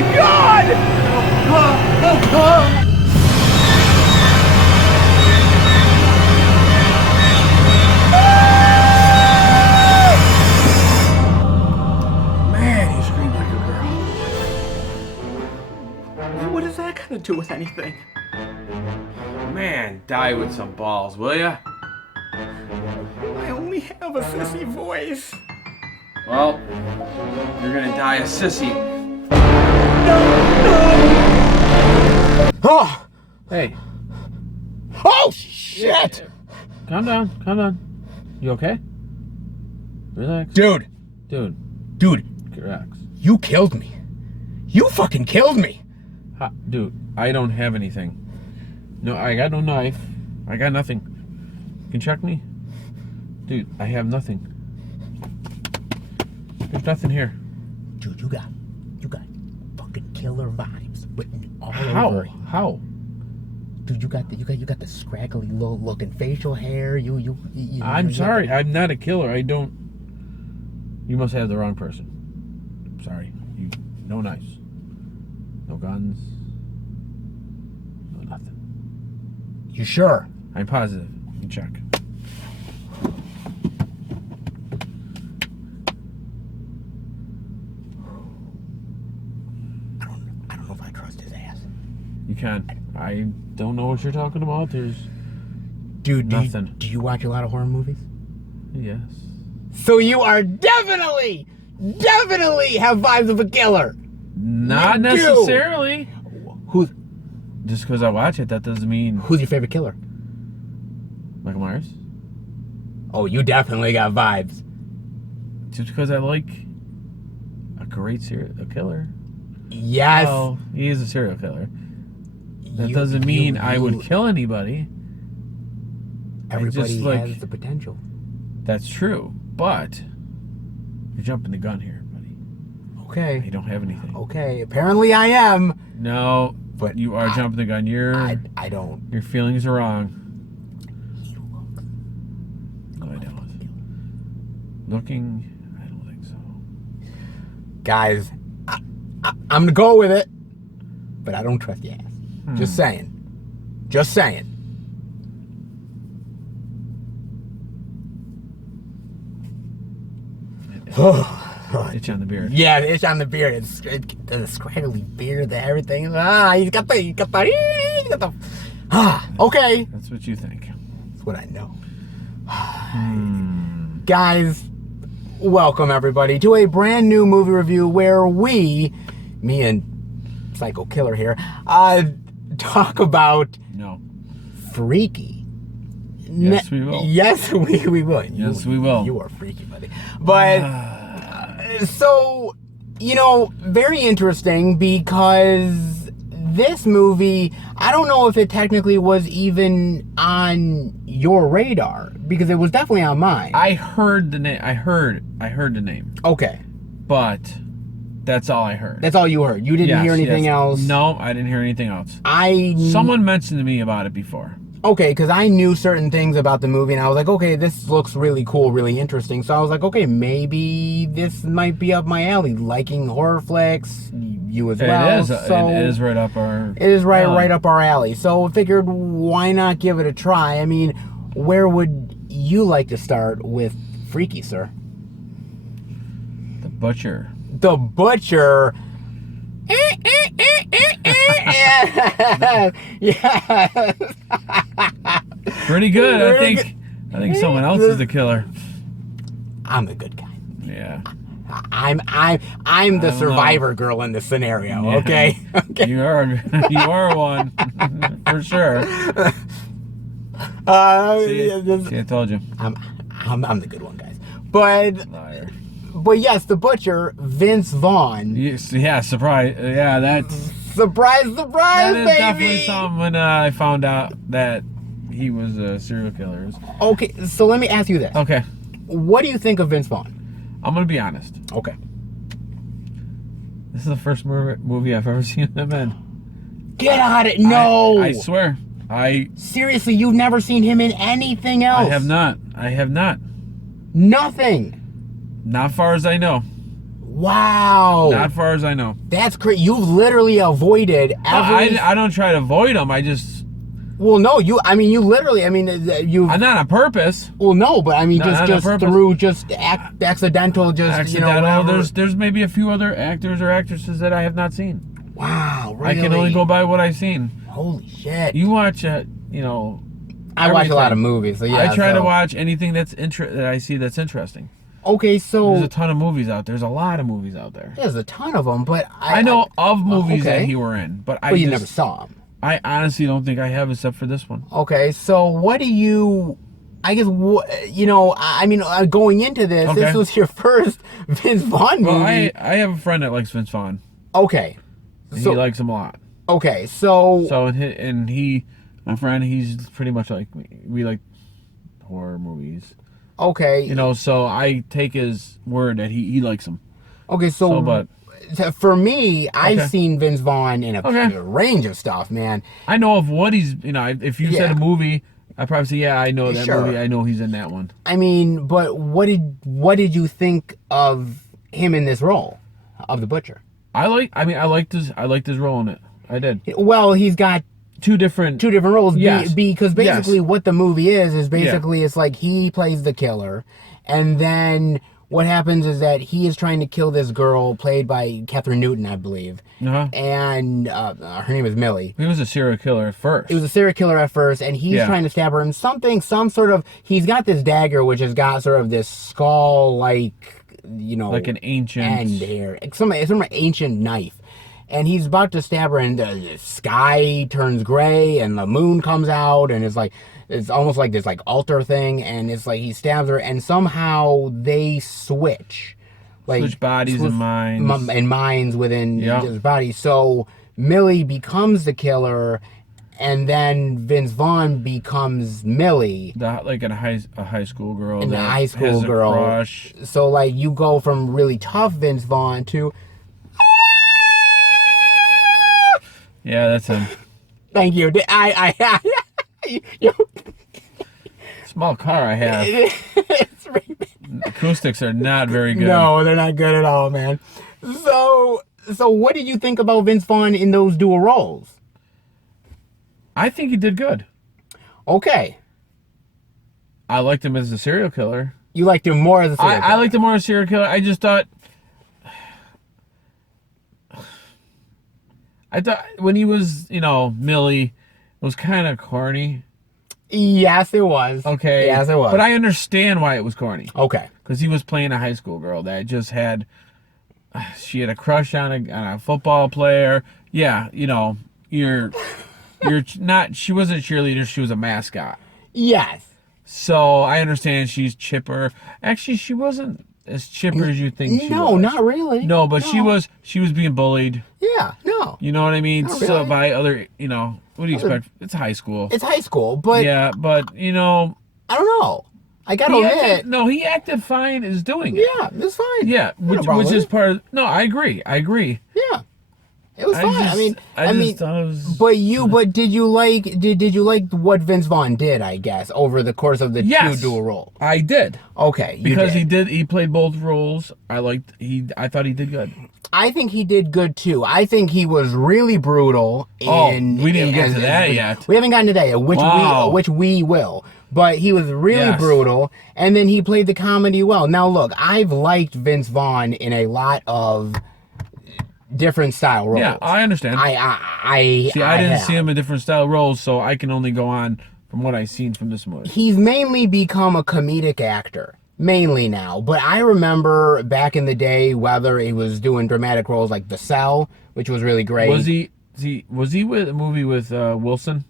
my God! Man, you scream like a girl. What does that got to do with anything? Man, die with some balls, will ya? I only have a sissy voice. Well, you're gonna die a sissy. Oh! Hey, Oh, shit! calm down. You okay? Relax. Dude, Dude, relax. you killed me. You fucking killed me. Dude, I don't have anything. No, I got no knife. I got nothing. You can check me? Dude, I have nothing. There's nothing here. Dude, you got fucking killer vibes written all over it. How? Dude, you got the scraggly little looking facial hair. You I'm sorry. I'm not a killer. I don't. You must have the wrong person. I'm sorry. No knives. No guns. No nothing. You sure? I'm positive. You can check. I don't know if I trust his ass. You can. I don't know what you're talking about. There's Dude, nothing. Do you watch a lot of horror movies? Yes. So you are definitely have vibes of a killer. Not You do. necessarily. Who's Just because I watch it, that doesn't mean your favorite killer? Michael Myers. Oh, you definitely got vibes. Just because I like a great serial killer. Yes. Well, he is a serial killer. That You- doesn't mean you- I would kill anybody. Everybody just, like- has the potential. That's true, but you're jumping the gun here, buddy. Okay. You don't have anything. Okay. Apparently I am. No, But you are jumping the gun. I don't. Your feelings are wrong. He looks No, I don't. Looking, I don't think so. Guys, I'm gonna go with it, but I don't trust your ass. Just saying. Itch on the beard. Yeah, the itch on the beard. It's the scraggly beard, the everything. He's got the. Okay. That's what you think. That's what I know. Guys, welcome everybody to a brand new movie review where me and Psycho Killer here, talk about No. Freaky. Yes, we will. Yes, we will. Yes, we will. You are freaky, buddy. But so, very interesting because this movie, I don't know if it technically was even on your radar because it was definitely on mine. I heard the name. I heard the name. Okay. But that's all I heard. That's all you heard. You didn't hear anything else? No, I didn't hear anything else. Someone Someone mentioned to me about it before. Okay, because I knew certain things about the movie, and I was like, okay, this looks really cool, really interesting. So I was like, okay, maybe this might be up my alley. Liking horror flicks, you as well. It is. So It is right up our. It is right, alley. right up our alley. So I figured, why not give it a try? I mean, where would you like to start with Freaky, sir? The Butcher. The Butcher. Yeah. Pretty good. I think someone else is the killer. I'm the good guy. Yeah. I'm the survivor girl in this scenario. Yeah. Okay. Okay. You are one for sure. See, I told you. I'm the good one, guys. But Liar. yes, the Butcher, Vince Vaughn. Yes, yeah, surprise. Yeah, that's Surprise, that is baby. definitely something when I found out that he was a serial killer. Okay, so let me ask you this. Okay, What do you think of Vince Vaughn? I'm gonna be honest. Okay. This is the first movie I've ever seen him in. Get out of it. No. I swear. Seriously, you've never seen him in anything else? I have not. Nothing. Not far as I know. Wow. Not far as I know. That's great. You've literally avoided every... I don't try to avoid them. I just... Well, no, you literally, you... I'm not on purpose. Well, no, but I mean, Not on just purpose. through accidental, whatever. There's maybe a few other actors or actresses that I have not seen. Wow, really? I can only go by what I've seen. Holy shit. You watch, I watch a lot of movies, so yeah. I try to watch anything that I see that's interesting. Okay, so... There's a ton of movies out there. There's a lot of movies out there. There's a ton of them, but I know of movies that he were in, but you never saw them. I honestly don't think I have, except for this one. Okay, so what do you... I guess, going into this, Okay. this was your first Vince Vaughn movie. Well, I have a friend that likes Vince Vaughn. Okay. And So, he likes him a lot. okay, so... My friend, he's pretty much like me. We like horror movies. Okay. So I take his word that he likes them. Okay, so for me, I've seen Vince Vaughn in a range of stuff, man. I know of what he's, if you said a movie, I'd probably say, yeah, I know that movie. I know he's in that one. I mean, but what did you think of him in this role of the Butcher? I liked his role in it. I did. Well, he's got two different roles. Yes. Because basically Yes. what the movie is basically it's like he plays the killer, and then what happens is that he is trying to kill this girl played by Catherine Newton, I believe. Uh-huh. And her name is Millie. He was a serial killer at first. He was a serial killer at first, and he's trying to stab her. And he's got this dagger, which has got sort of this skull-like, like an ancient end here. Some ancient knife. And he's about to stab her, and the sky turns gray, and the moon comes out, and it's almost like this altar thing, and it's like he stabs her, and somehow they switch bodies and minds. And minds within his body. So Millie becomes the killer, and then Vince Vaughn becomes Millie. Like a high school girl. And a high school has girl. A crush. So you go from really tough Vince Vaughn to... Yeah, that's him. Thank you. Small car I have. It's really... Acoustics are not very good. No, they're not good at all, man. So what did you think about Vince Vaughn in those dual roles? I think he did good. Okay. I liked him as a serial killer. You liked him more as a serial killer? I liked him more as a serial killer. I thought when he was, Millie, it was kind of corny. Yes, it was. Okay. Yes, it was. But I understand why it was corny. Okay. Because he was playing a high school girl that just had, she had a crush on a football player. Yeah, you're not, she wasn't a cheerleader, she was a mascot. Yes. So I understand she's chipper. Actually, she wasn't as chipper as you think she was. No, not really. No, but she was being bullied. Yeah, no. You know what I mean? Not So really. by other, what do you expect? It's high school. It's high school, but... Yeah, but, I don't know. I gotta admit... he acted fine as doing it. Yeah, it's fine. Yeah, which is part of... No, I agree. Yeah. It was fine. I just thought it was... But did you like what Vince Vaughn did, I guess, over the course of the two dual roles? I did. Okay, Because he played both roles. I thought he did good. I think he did good too. I think he was really brutal. We didn't even get to that yet. We haven't gotten to that yet, which we will. But he was really brutal, and then he played the comedy well. Now look, I've liked Vince Vaughn in a lot of different style roles. Yeah, I understand. I didn't see him in different style roles, so I can only go on from what I've seen from this movie. He's mainly become a comedic actor. Mainly now, but I remember back in the day, whether he was doing dramatic roles like The Cell, which was really great. Was he with a movie with Wilson?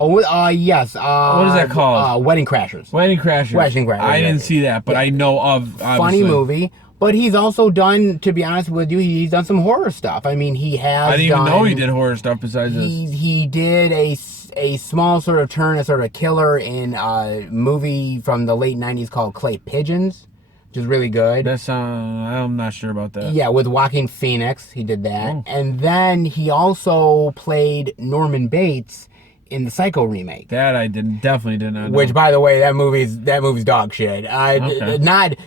Oh, yes. What is that called? Wedding Crashers. Wedding Crashers. I didn't see that, but I know of. Obviously. Funny movie. But he's also done, to be honest with you, he's done some horror stuff. I mean, he has. I didn't even know he did horror stuff besides this. He did a small sort of turn as sort of killer in a movie from the late 90s called Clay Pigeons, which is really good. I'm not sure about that. Yeah, with Joaquin Phoenix, he did that. Oh. And then he also played Norman Bates in the Psycho remake. That I definitely did not know. Which, by the way, that movie's dog shit. Okay.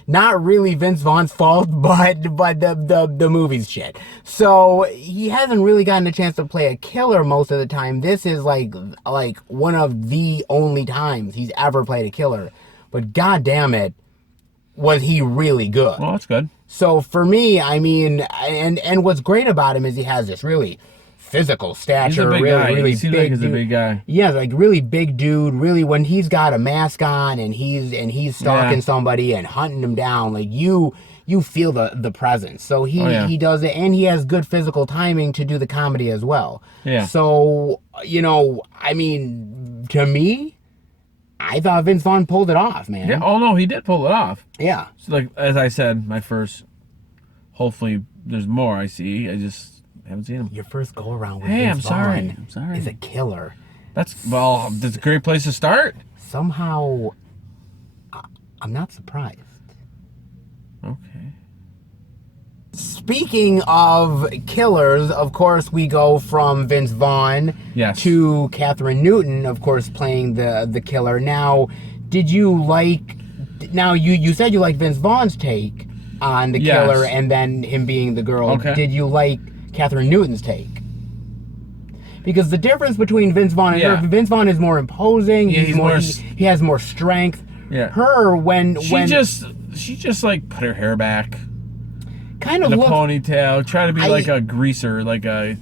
Not really Vince Vaughn's fault, but the movie's shit. So he hasn't really gotten a chance to play a killer most of the time. This is like one of the only times he's ever played a killer. But god damn it, was he really good. Well, that's good. So for me, I mean, and what's great about him is he has this really physical stature. He's a big really, guy. really He seems big like he's dude. a big guy. Yeah, like really big dude. Really, when he's got a mask on and he's stalking somebody and hunting them down, like you feel the presence. So he does it, and he has good physical timing to do the comedy as well. Yeah. So I mean, to me, I thought Vince Vaughn pulled it off, man. Yeah. Oh no, he did pull it off. Yeah. So like as I said, my first. Hopefully, there's more. I see. I just haven't seen him. Your first go around with Hey, Vince Vaughn I'm sorry. is a killer. That's a great place to start. Somehow, I'm not surprised. Okay. Speaking of killers, of course, we go from Vince Vaughn to Catherine Newton, of course, playing the killer. Now, did you like? Now you said you liked Vince Vaughn's take on the killer and then him being the girl. Okay. Did you like Catherine Newton's take? Because the difference between Vince Vaughn and her, Vince Vaughn is more imposing. Yeah, he has more strength. Yeah. Her she just like put her hair back, kind of in a looked, ponytail, try to be like a greaser, like a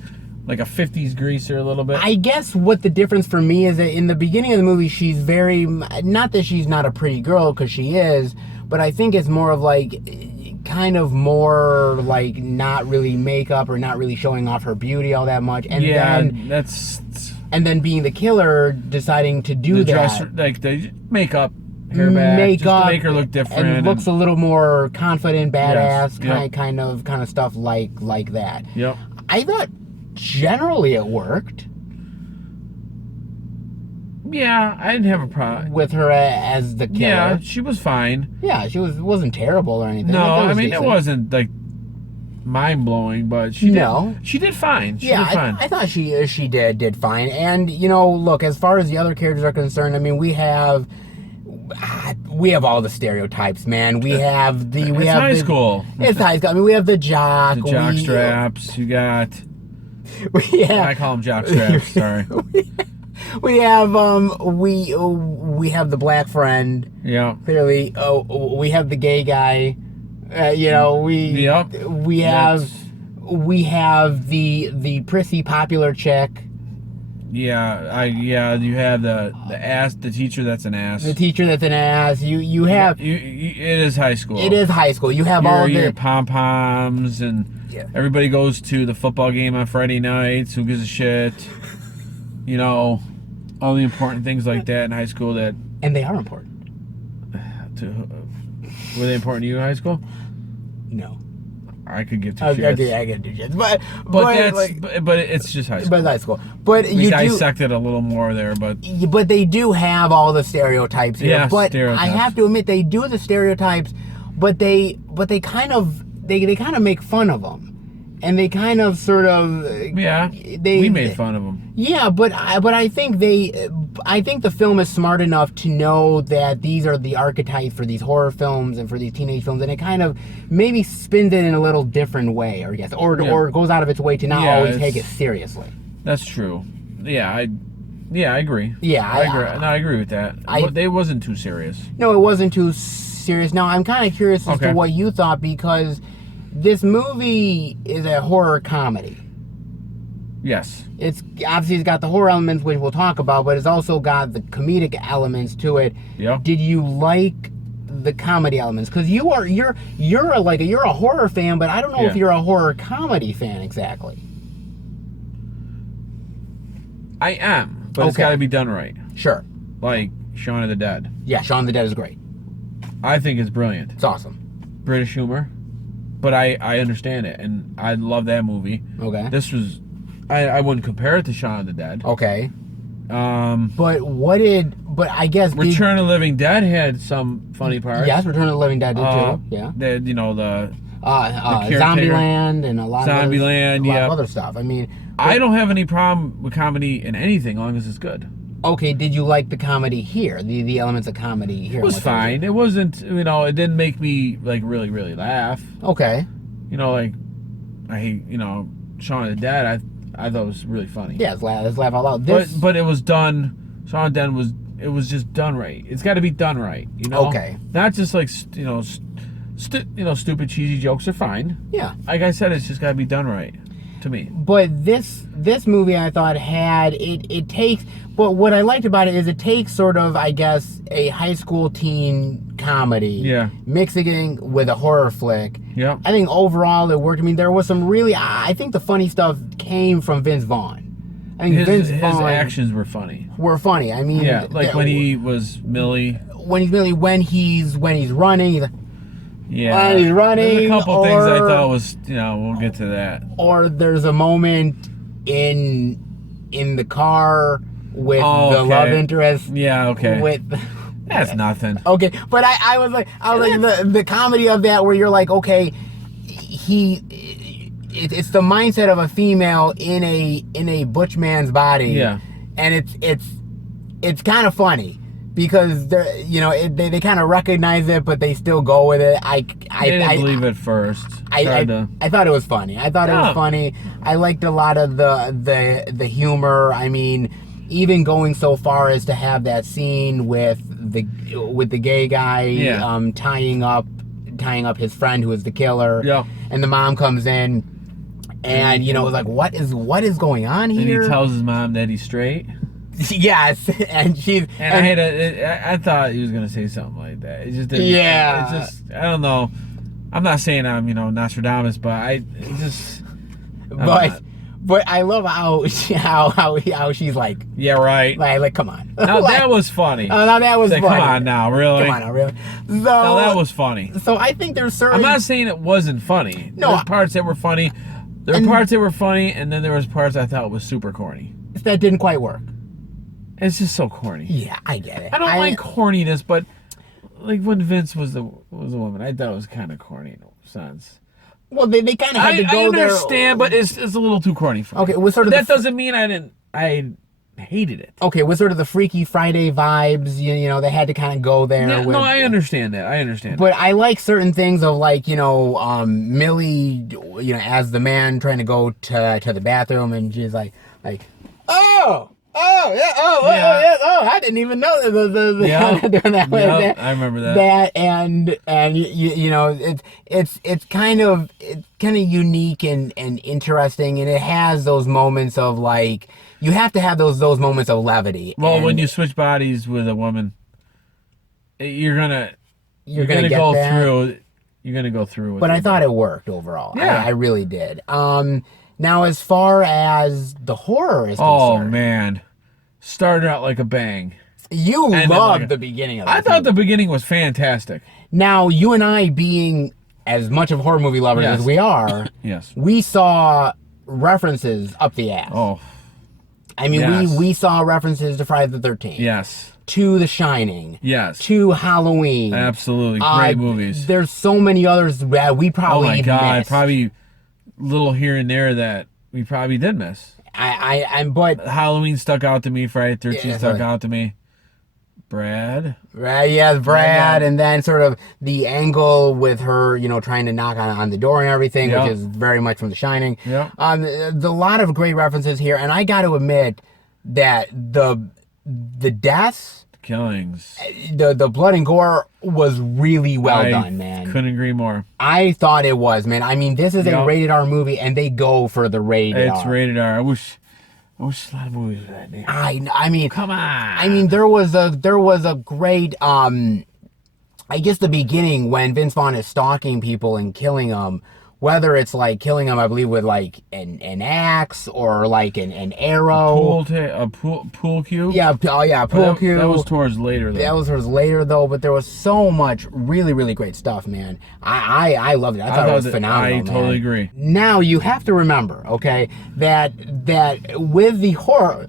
50s greaser a little bit. I guess what the difference for me is that in the beginning of the movie, she's very, not that she's not a pretty girl, because she is, but I think it's more of like, kind of more like not really makeup or not really showing off her beauty all that much. And and then being the killer, deciding to do dress, that. like the makeup, hair back, just to make her look different. And looks a little more confident, badass, Yes. kind of stuff like that. Yep. I thought generally it worked. Yeah, I didn't have a problem with her as the killer. Yeah, she was fine. Yeah, she wasn't terrible or anything. No, I mean it wasn't like mind blowing, but she did fine. She did fine. I thought she did fine. And look, as far as the other characters are concerned, I mean we have all the stereotypes, man. We have high school. It's high school. I mean we have the jock. The jock straps. You got. I call them jock straps. Sorry. We have we have the black friend. Yeah. Clearly, we have the gay guy. We have the prissy popular chick. Yeah, you have the teacher that's an ass. The teacher that's an ass. You have it is high school. It is high school. You have your pom poms and everybody goes to the football game on Friday nights. Who gives a shit? All the important things like that in high school and they are important. Were they important to you in high school? No. I could give two shits. I could do shits, but it's just high school. But high school. But we dissected a little more there, but they do have all the stereotypes here. Yeah, but stereotypes. I have to admit they do the stereotypes, but they kind of make fun of them. And they kind of sort of we made fun of them. Yeah, but I think the film is smart enough to know that these are the archetypes for these horror films and for these teenage films, and it kind of maybe spins it in a little different way, or goes out of its way to not always take it seriously. That's true. Yeah, I agree. Yeah, I agree. I agree with that. They wasn't too serious. No, it wasn't too serious. Now I'm kind of curious as to what you thought, because this movie is a horror comedy. Yes. It's got the horror elements, which we'll talk about, but it's also got the comedic elements to it. Yeah. Did you like the comedy elements? Because you're a horror fan, but I don't know if you're a horror comedy fan exactly. I am, but it's got to be done right. Sure. Like Shaun of the Dead. Yeah, Shaun of the Dead is great. I think it's brilliant. It's awesome. British humor. But I understand it, and I love that movie. Okay. This was, I wouldn't compare it to Shaun of the Dead. Okay. But I guess Return of the Living Dead had some funny parts. Yes, Return of the Living Dead did too. Yeah. The Zombieland and a lot of other stuff. I mean, I don't have any problem with comedy in anything, as long as it's good. Okay, did you like the comedy here? The elements of comedy here? It was fine. It wasn't, it didn't make me like really, really laugh. Okay. Like Shaun of the Dead. I thought it was really funny. Yeah, let's laugh out loud. But it was done. Shaun of the Dead it was just done right. It's got to be done right. Okay. Not just like stupid cheesy jokes are fine. Yeah. Like I said, it's just got to be done right. To me. But this movie, I thought it takes. But what I liked about it is it takes sort of, I guess, a high school teen comedy. Yeah. Mixing with a horror flick. Yeah. I think overall it worked. I mean, there was some really. I think the funny stuff came from Vince Vaughn. I think his actions were funny. I mean, yeah, like when he was Millie. When he's running. Yeah, when he's running. There's a couple things I thought was, we'll get to that. Or there's a moment in the car with the love interest. Yeah, okay. With that's nothing. Okay, but I was like the comedy of that where you're like, okay, it's the mindset of a female in a butch man's body. Yeah, and it's kind of funny. Because they kind of recognize it, but they still go with it. I didn't believe it first. I thought it was funny. It was funny. I liked a lot of the humor. I mean, even going so far as to have that scene with the gay guy tying up his friend who is the killer. Yeah. And the mom comes in, and was like, what is going on here? And he tells his mom that he's straight. Yes, and I thought he was gonna say something like that. It just didn't. Yeah. It's just, I don't know. I'm not saying I'm Nostradamus, but But I love how she's like. Yeah, right. Like come on. Now that was funny. Now that was funny. Come on now, really. Come on now, really. So now that was funny. So I think there's certain. I'm not saying it wasn't funny. No. There's parts that were funny. There were parts that were funny, and then there was parts I thought was super corny. That didn't quite work. It's just so corny. Yeah, I get it. I don't like corniness, but like when Vince was the woman, I thought it was kind of corny in a sense. Well, they kind of had to go there. I understand, but it's a little too corny for me. Okay, with sort of that doesn't mean I hated it. Okay, with sort of the Freaky Friday vibes, they had to kind of go there. Yeah, no, I understand that. But I like certain things of like, Millie, as the man trying to go to the bathroom, and she's like, I didn't even know doing that way. Yeah, I remember that. That and it's kind of unique and interesting, and it has those moments of like you have to have those moments of levity. Well, when you switch bodies with a woman, you're gonna go through. You're gonna go through. But I thought it worked overall. Yeah, I really did. Now, as far as the horror is concerned... Oh, man. Started out like a bang. You loved the beginning of that. I thought the beginning was fantastic. Now, you and I being as much of horror movie lovers as we are... Yes. We saw references up the ass. Oh. I mean, we saw references to Friday the 13th. Yes. To The Shining. Yes. To Halloween. Absolutely. Great movies. There's so many others that we probably missed. Oh, my God. Probably... little here and there that we probably did miss. But Halloween stuck out to me. Friday the 13th stuck out to me. Brad. Right, yes, Brad, and then sort of the angle with her, trying to knock on the door and everything, which is very much from The Shining. Yeah. There's a lot of great references here, and I got to admit that the deaths, killings, the blood and gore was really well done, man. Couldn't agree more. I thought it was, man. I mean, this is a rated R movie, and they go for the rated R. It's rated R. I wish a lot of movies were that name. I mean, come on. I mean, there was a great I guess the beginning when Vince Vaughn is stalking people and killing them. Whether it's like killing them, I believe, with like an axe or like an arrow. A pool cue? Yeah, pool cue. That was towards later, though. But there was so much really, really great stuff, man. I loved it. I thought it was phenomenal, I totally agree. Now, you have to remember, okay, that with the horror...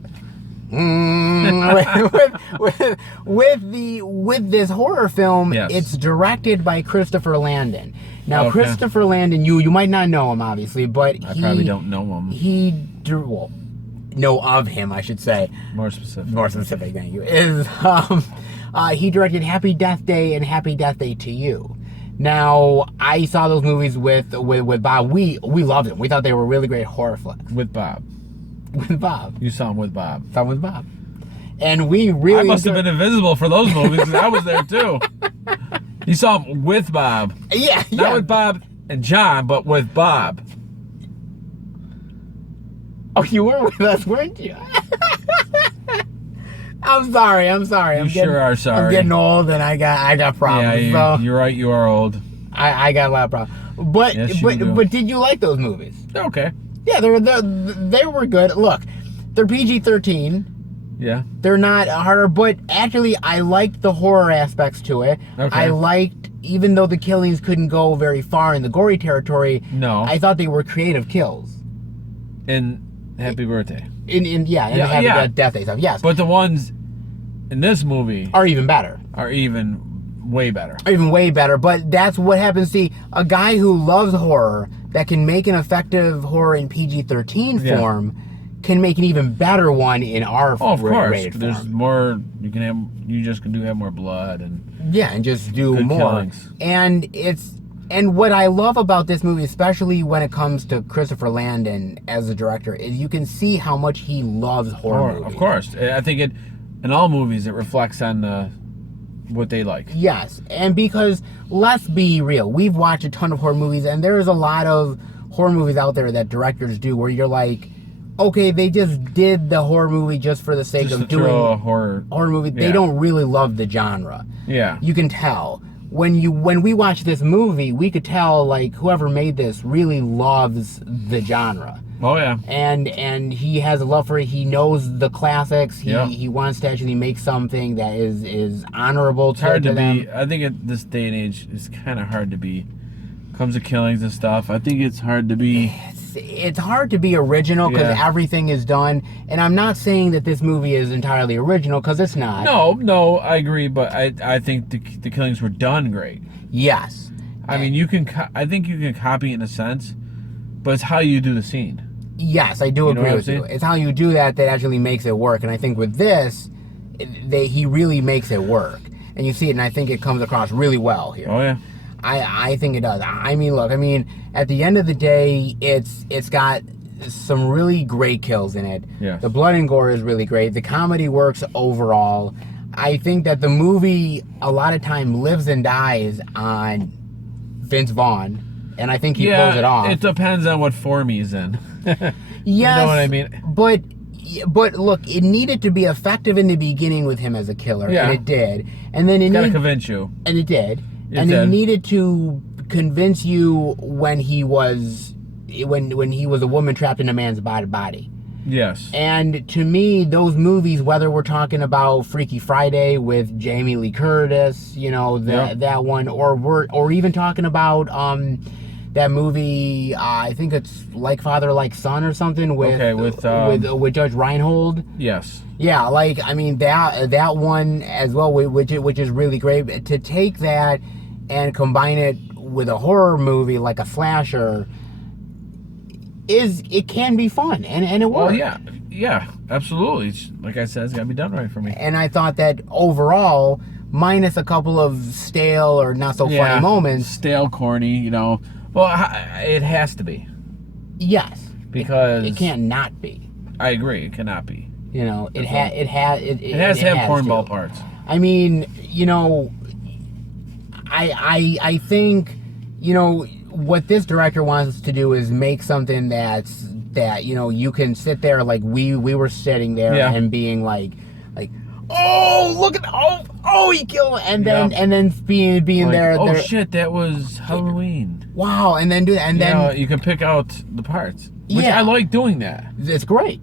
with this horror film, Yes. it's directed by Christopher Landon. Now, Okay. Christopher Landon, you might not know him, obviously, but I probably don't know him. Well, know of him, I should say. More specific. More specific, thank you. He directed Happy Death Day and Happy Death Day to You. Now, I saw those movies with Bob. We loved them. We thought they were really great horror flicks. With Bob. With Bob. You saw him with Bob. Saw them with Bob. And we really... I must have been invisible for those movies because I was there too. You saw him with Bob. Yeah. Not with Bob and John, but with Bob. Oh, you were with us, weren't you? I'm sorry. I'm sure are sorry. I'm getting old and I got problems. Yeah, so you're right. You are old. I got a lot of problems. But Yes, you do. but did you like those movies? Okay. Yeah, they were good. Look, they're PG-13. Yeah. They're not harder, but actually I liked the horror aspects to it. Okay. I liked, even though the killings couldn't go very far in the gory territory, No. I thought they were creative kills. And Happy Birthday. In Yeah, Happy yeah. Death Day stuff, yes. But the ones in this movie Are even better. are even way better. Or even way better, but that's what happens. See, a guy who loves horror, that can make an effective horror in PG-13 Yeah. form, can make an even better one in R Oh, of course. rated There's form. more. You just can have more blood and Yeah, and just do Good more. killings. And what I love about this movie, especially when it comes to Christopher Landon as a director, is you can see how much he loves horror movies. of course. I think in all movies it reflects on what they like. Yes, and because let's be real, we've watched a ton of horror movies, and there's a lot of horror movies out there that directors do where you're like, okay, they just did the horror movie just for the sake Just of to throw a doing horror movie. They yeah. don't really love the genre. Yeah. You can tell. When we watch this movie, we could tell like whoever made this really loves the genre. Oh yeah. And he has a love for it. He knows the classics. Yeah. He wants to actually make something that is honorable It's hard to them. be. I think at this day and age, it's kind of hard to be. Comes to killings and stuff. I think it's hard to be. It's hard to be original because Yeah. everything is done. And I'm not saying that this movie is entirely original because it's not. No, I agree, but I think the killings were done great. Yes. I mean, I think you can copy it in a sense, but it's how you do the scene. Yes, I do know agree what I'm with you. saying? It's how you do that actually makes it work. And I think with this, he really makes it work. And you see it, and I think it comes across really well here. Oh yeah. I think it does. I mean, look, at the end of the day, it's got some really great kills in it. Yes. The blood and gore is really great. The comedy works overall. I think that the movie a lot of time lives and dies on Vince Vaughn, and I think he pulls it off. It depends on what form he's in. Yes, You know what I mean? But look, it needed to be effective in the beginning with him as a killer, Yeah. and it did. And then it Gotta needed, convince you. and it did. It And did. it needed to convince you when he was a woman trapped in a man's body. Yes. And to me, those movies, whether we're talking about Freaky Friday with Jamie Lee Curtis, that one, or even talking about that movie, I think it's Like Father, Like Son or something with Judge Reinhold. Yes. Yeah, that one as well, which is really great. To take that and combine it with a horror movie like a slasher, it can be fun and it works. Well, yeah, absolutely. It's, like I said, it's gotta be done right for me. And I thought that overall, minus a couple of stale or not so funny moments, stale, corny. Well, it has to be yes, because it can't not be. I agree, it cannot be. It has to have cornball parts. I mean, I think, what this director wants us to do is make something that you can sit there like we were sitting there and being like, oh, look at he killed, and then being Like, there. Oh there, shit, that was Halloween. wow, and then do that, and then You can pick out the parts. Which Yeah. I like doing that. it's great.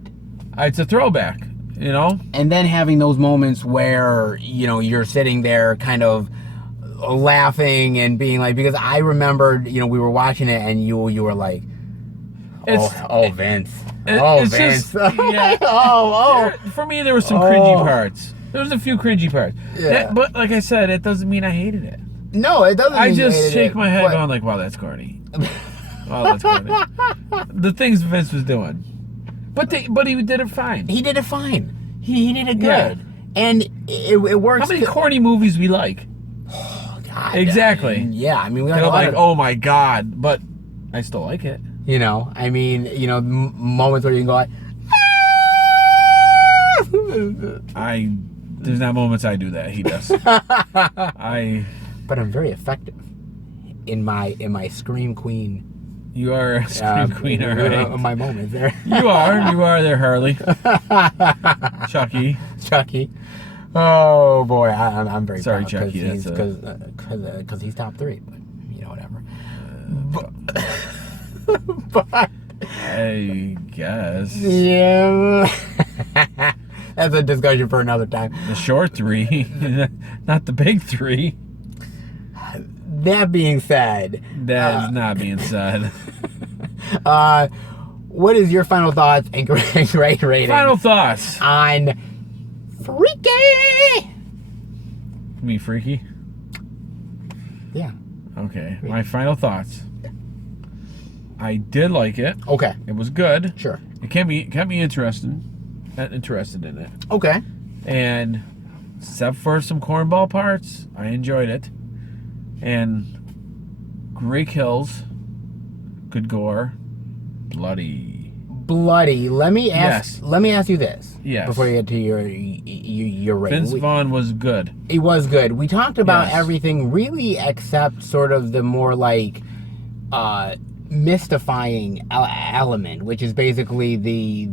It's a throwback. And then having those moments where you're sitting there kind of laughing and being like, because I remembered we were watching it and you were like, Vince. It's Vince. just yeah. For me, there were some cringy parts. There was a few cringy parts. Yeah. But like I said, it doesn't mean I hated it. No, it doesn't. I mean you just hated shake it, my head but- going like, wow, that's corny. Wow, that's corny. The things Vince was doing. But he did it fine. He did it fine. He did it good. Yeah. And it works. How many corny movies we like? God, Exactly. yeah, I mean, we They're like a lot like, of, oh my god, but I still like it. you know, I mean, you know, moments where you can go like, There's not moments I do that. He does. but I'm very effective in my scream queen. You are a scream queen, all right. My moments there. You are there, Harley. Chucky. Chucky. Oh boy, I'm very Sorry, proud Chucky, because he's top 3. But you know, whatever. But I guess. yeah, that's a discussion for another time. The short 3, not the big 3. That being said, That is not being said. what is your final thoughts and grade rating Final thoughts. on Freaky? Me freaky? Yeah. Okay. My final thoughts. I did like it. Okay. It was good. Sure. It kept me interested in it. Okay. And except for some cornball parts, I enjoyed it. And great kills, good gore, bloody. Let me ask. Yes. Let me ask you this. Yes. Before you get to your rating. Vince Vaughn was good. He was good. We talked about Yes. everything really except sort of the more like mystifying element, which is basically the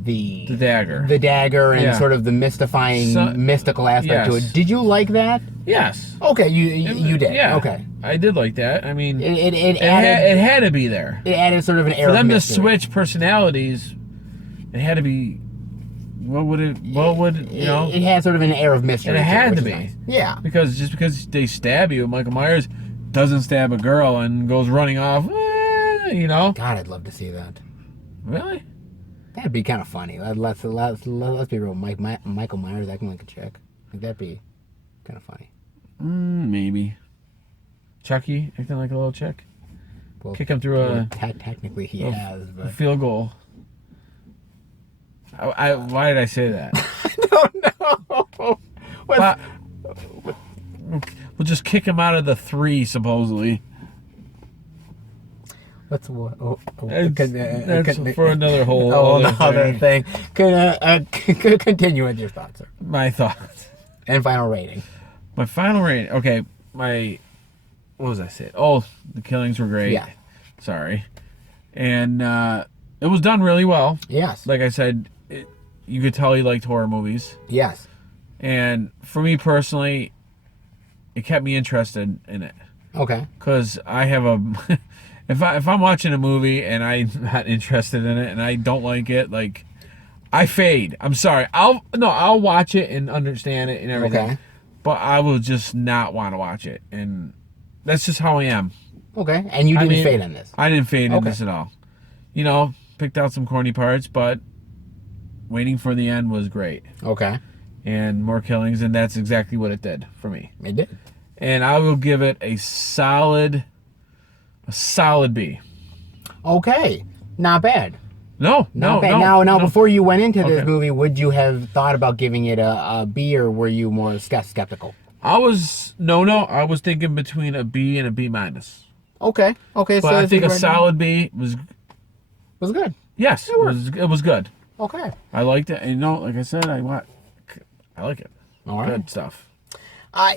dagger. the dagger and Yeah. sort of the mystifying mystical aspect to yes. it. Did you like that? Yes. Okay, you did. Yeah. Okay. I did like that. I mean, It it added had to be there. it added sort of an air For of them to mystery. switch personalities, it had to be. What would you know? It had sort of an air of mystery. And it had which to is be. nice. Yeah. Because just because they stab you, Michael Myers doesn't stab a girl and goes running off. You know? God, I'd love to see that. Really? That'd be kind of funny. Let's be real. Michael Myers acting like a chick. Like that'd be kind of funny. Maybe. Chucky acting like a little chick. Well, Kick him through a technically he has, but field goal. Why did I say that? no. But we'll just kick him out of the 3, supposedly. That's That's for another whole other thing. Continue with your thoughts, sir. My thoughts. And final rating. My final rating. Okay, what was I saying? Oh, the killings were great. Yeah. Sorry. And it was done really well. Yes. Like I said, you could tell he liked horror movies. Yes. And for me personally, it kept me interested in it. Okay. Because I have a... if I'm watching a movie and I'm not interested in it and I don't like it, like, I fade. I'm sorry. I'll watch it and understand it and everything. Okay. But I will just not want to watch it. And that's just how I am. Okay. And you didn't fade on this. I didn't fade in Okay. this at all. You know, picked out some corny parts, but waiting for the end was great. Okay. And more killings, and that's exactly what it did for me. It did. And I will give it a solid B. Okay. Not bad. No. Now, before you went into this Okay. movie, would you have thought about giving it a B, or were you more skeptical? I was thinking between a B and a B minus. Okay. But So I this think a is right solid B was good. yes, it was good. Okay. I liked it. And you know, like I said, I like it. All right. Good stuff.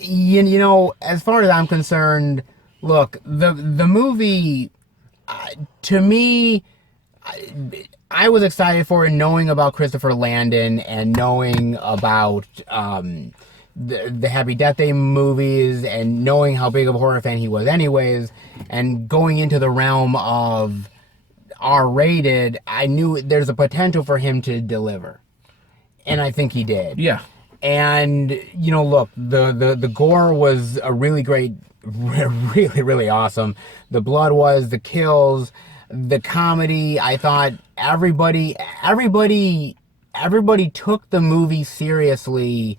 You know, as far as I'm concerned, look, the movie, to me, I was excited for it, knowing about Christopher Landon and knowing about the Happy Death Day movies and knowing how big of a horror fan he was anyways, and going into the realm of R-rated, I knew there's a potential for him to deliver. And I think he did. Yeah. And, you know, look, the gore was a really great, really, really awesome. The blood was, the kills, the comedy. I thought everybody took the movie seriously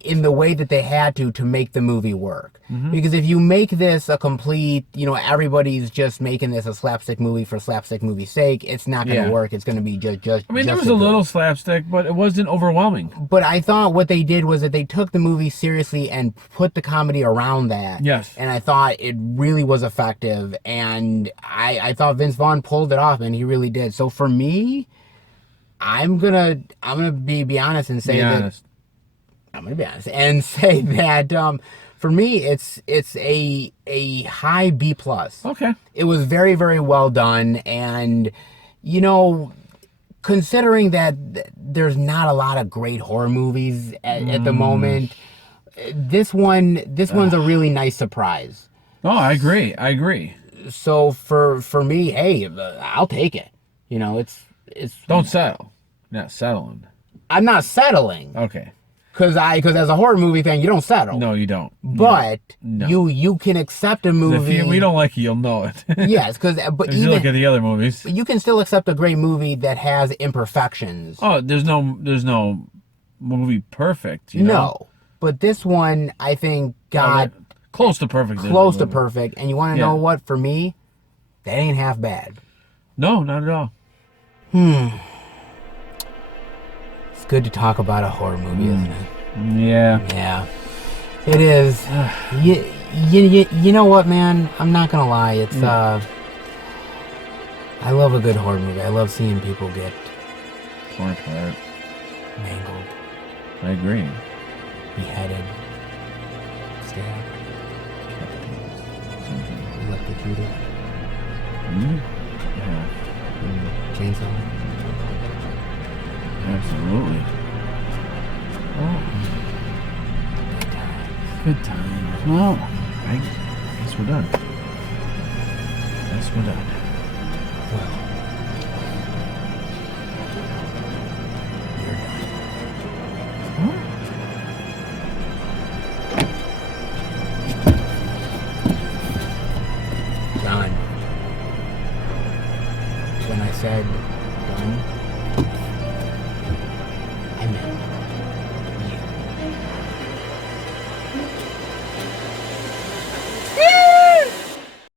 in the way that they had to make the movie work. Because if you make this a complete, everybody's just making this a slapstick movie for slapstick movie's sake, it's not going to work. It's going to be just. I mean, there was a little slapstick, but it wasn't overwhelming. But I thought what they did was that they took the movie seriously and put the comedy around that. Yes. And I thought it really was effective. And I thought Vince Vaughn pulled it off, and he really did. So for me, I'm gonna be honest and say that I'm gonna be honest and say that for me it's a high B+. Okay. It was very, very well done, and considering that there's not a lot of great horror movies at the moment, this one's a really nice surprise. Oh, I agree. So for me, hey, I'll take it. It's Don't settle. You're not settling. I'm not settling. Okay. Because as a horror movie fan, you don't settle. No, you don't. But No. you can accept a movie. If we don't like it, you'll know it. Yes, but if you look at the other movies, you can still accept a great movie that has imperfections. oh, there's no movie perfect. No, but this one I think got close to perfect. close to perfect. And you want to Yeah. know what? For me, that ain't half bad. No, not at all. It's good to talk about a horror movie, isn't it? Yeah. Yeah, it is. You know what, man? I'm not gonna lie. It's I love a good horror movie. I love seeing people get Torn apart. mangled, I agree. beheaded, stabbed, electrocuted, Yeah. chainsaw. Absolutely. Oh. Good times. Well, I guess we're done. Well, you're done. John, when I said done,